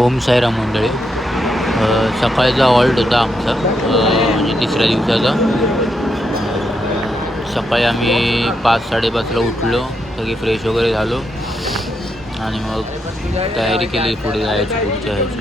ओम साईराम मंडळी. सकाळचा हॉल्ट होता आमचा, म्हणजे तिसऱ्या दिवसाचा. सकाळी आम्ही 5-5:30ला उठलो, सगळी फ्रेश वगैरे झालो आणि मग तयारी केली पुढे जायची, पुढच्या ह्याची.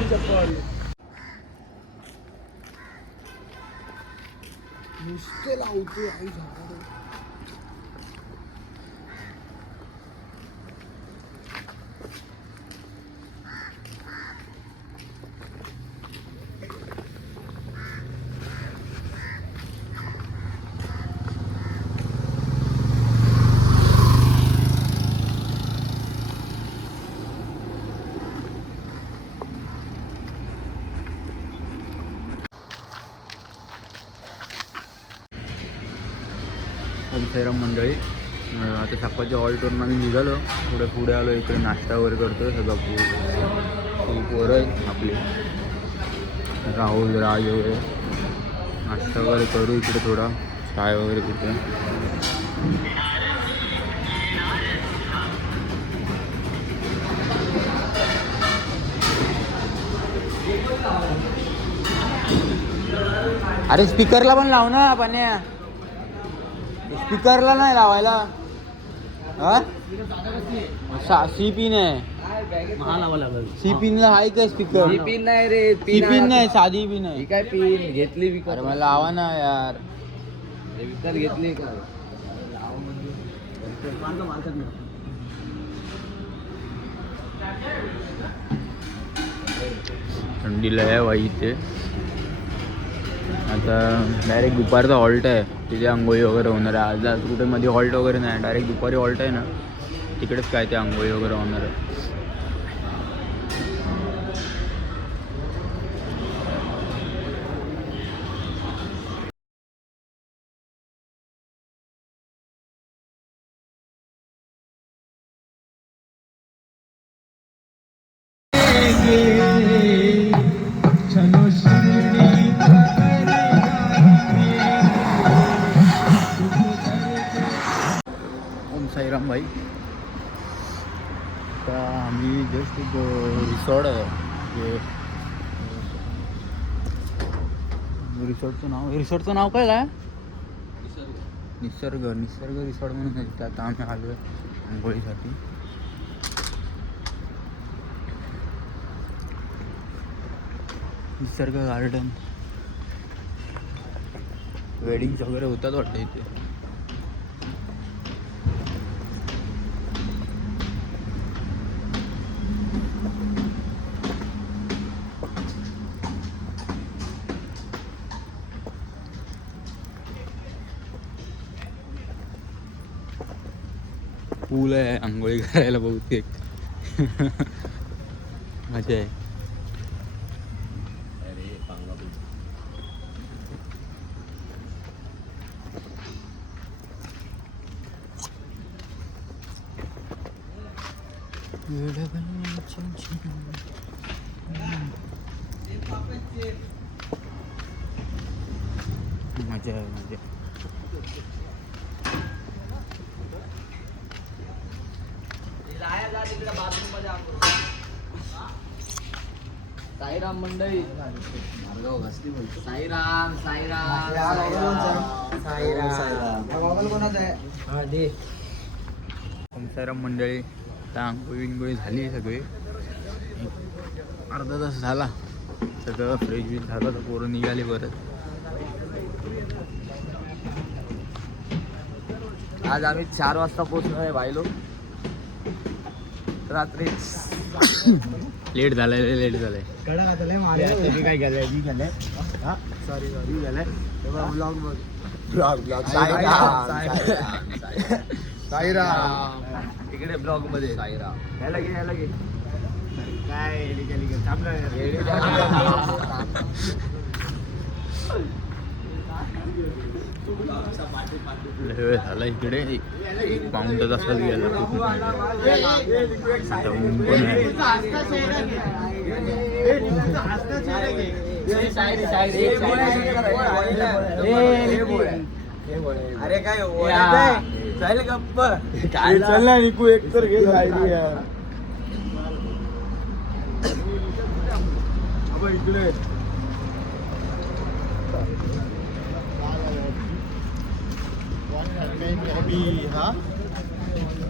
ओम साईराम मंडळी. आता सकाळच्या हॉल्टवरून आम्ही निघालो, पुढे आलो. इकडे नाश्ता वगैरे करतो. सगळं पोरं आहेत आपले, राहुल राज वगैरे. नाश्ता वगैरे करू इकडे, थोडा चाय वगैरे पितो. अरे स्पीकरला पण लाव ना पाण्या, स्पीकरला नाही लावायला. सी पिन आहे, सी पिनला आहे काय स्पीकर? पिन नाही रे, सी पिन नाही, साधी पिन आहे. काय पिन घेतली विकत? अरे मला लावा ना यार. विकत घेतली का? थंडीला आहे बाई इथे. आता डायरेक्ट दुपारचा हॉल्ट आहे, तिथे आंघोळी वगैरे होणार आहे. आज कुठे मध्ये हॉल्ट वगैरे नाही, डायरेक्ट दुपारी हॉल्ट आहे ना, तिकडेच काय ते आंघोळी वगैरे होणार आहे. ओम साईराम भाई. आता आम्ही जस्ट एक रिसॉर्ट आहे, जे रिसॉर्टचं नाव काय काय? निसर्ग रिसॉर्ट म्हणून आहे. तिथे आता आम्ही आलो आहे आंघोळीसाठी. निसर्ग गार्डन, वेडिंग्स वगैरे होतात वाटतं इथे. पूल आहे आंघोळी करायला बहुतेक. मजा आहे. मजा आहे, मजा. साईराम मंडळी. साईराम साईराम ओम साईराम मंडळी. आता आंघोळी झाली सगळी, अर्धा तास झाला. सगळं फ्रेश बीज झालं, तर पोरं निघाली परत. आज आम्ही 4 वाजता पोहोचणार आहे भाईलो. रात्री लेट झालंय. काय गेलंय साईराम इकडे ब्लॉग मध्ये. साईराम ह्याला घे काय वेळ झाला इकडे. एक पाऊण तासात गेला. आता ऊन पण आहे. अरे काय चालेल गप्प काय चालला निकू एक तर घे शायरी. इकडे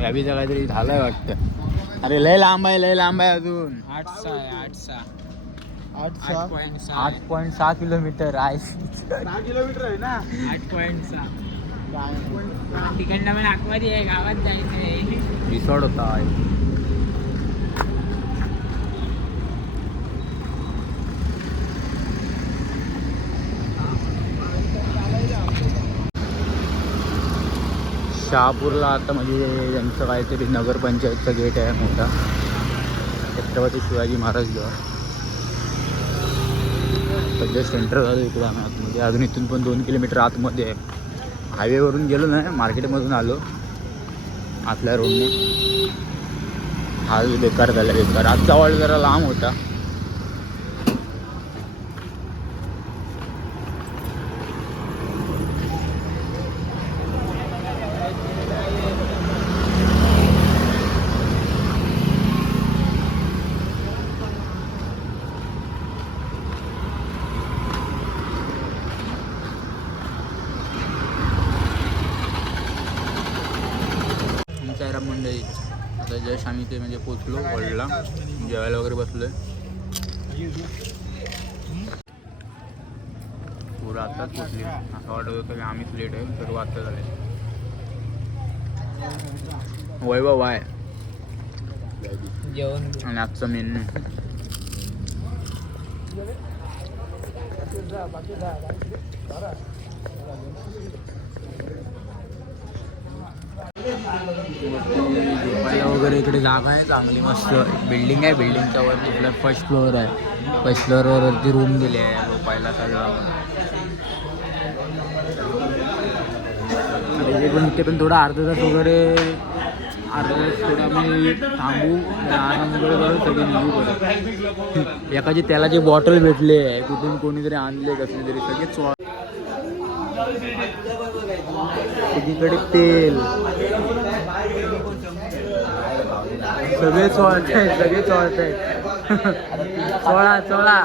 याबीचं काहीतरी झालंय वाटतं. अरे लय लांब आहे, लय लांब आहे अजून. 8.6 किलोमीटर आहे. 6 किलोमीटर आहे ना. 8.6 तिकडनं पण आतमध्ये आहे, गावात जायचंय. रिसॉर्ट होता. शहापूरला आता म्हणजे यांचं काहीतरी नगरपंचायतचा गेट आहे मोठा, छत्रपती शिवाजी महाराज द्वार. सध्या सेंटर झालं इकडे आम्ही आतमध्ये. अजून इथून पण 2 किलोमीटर आतमध्ये आहे. हायवेवरून गेलो नाही, मार्केटमधून आलो आतल्या रोडने. हा बेकार झाला बेकार. आजचा वॉल जरा लांब होता. साईराम मंडळी, आता जस्ट आम्ही ते म्हणजे पोचलो वॉलला, जेवायला वगैरे बसलोय. पुरं आत्ताच पोचली. असं वाटत होतं की आम्हीच लेट आहे, सर्व आत्ता झाले. वैभव आहे जेवण आणि आजचा मेन्यू. झोपायला वगैरे इकडे जागा आहे चांगली, मस्त बिल्डिंग आहे. बिल्डिंगच्या वरती फर्स्ट फ्लोअर आहे. फर्स्ट फ्लोअरवरती रूम दिले आहे झोपायला सगळं. इथे पण थोडा अर्धा तास वगैरे, अर्धा तास थोडा आम्ही थांबू, आराम वगैरे करू, सगळे निघू परत. एकाची तेलाची बॉटल भेटली आहे, कुठून कोणीतरी आणले कसले तरी, सगळेच एकीकडे तेल, सगळे चोळत आहेत, सगळे चोळत आहेत. चोळा चोळा.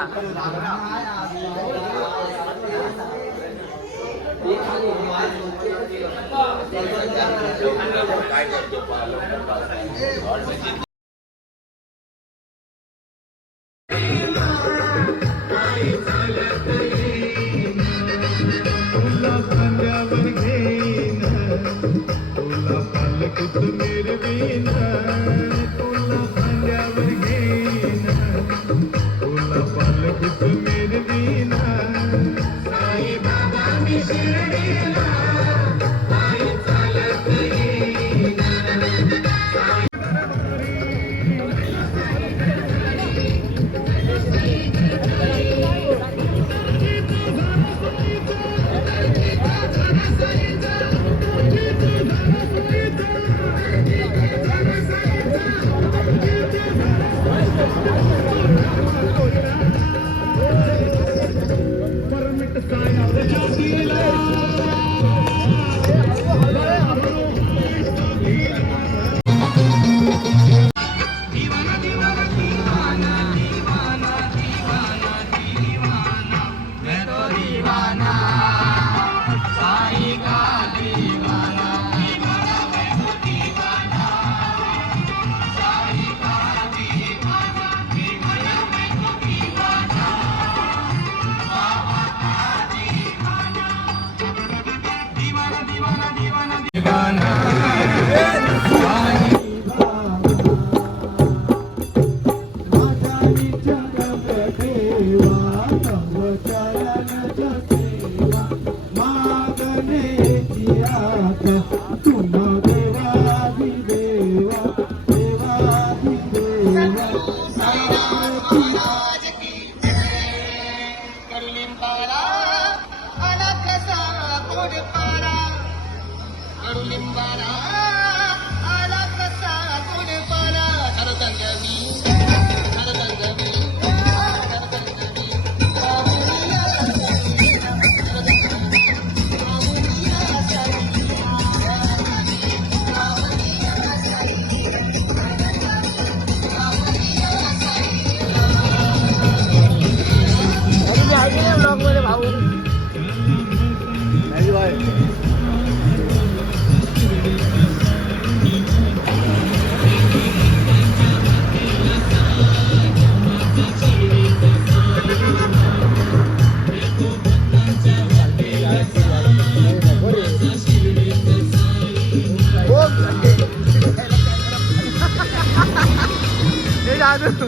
दादू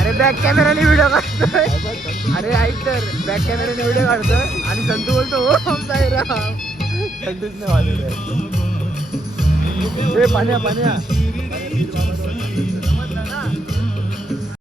अरे बॅक कॅमेराने व्हिडिओ काढतोय अरे ऐक तर बॅक कॅमेराने व्हिडिओ काढतोय आणि संतू बोलतो ओम साईराम संतूच नाही वाजत पाण्या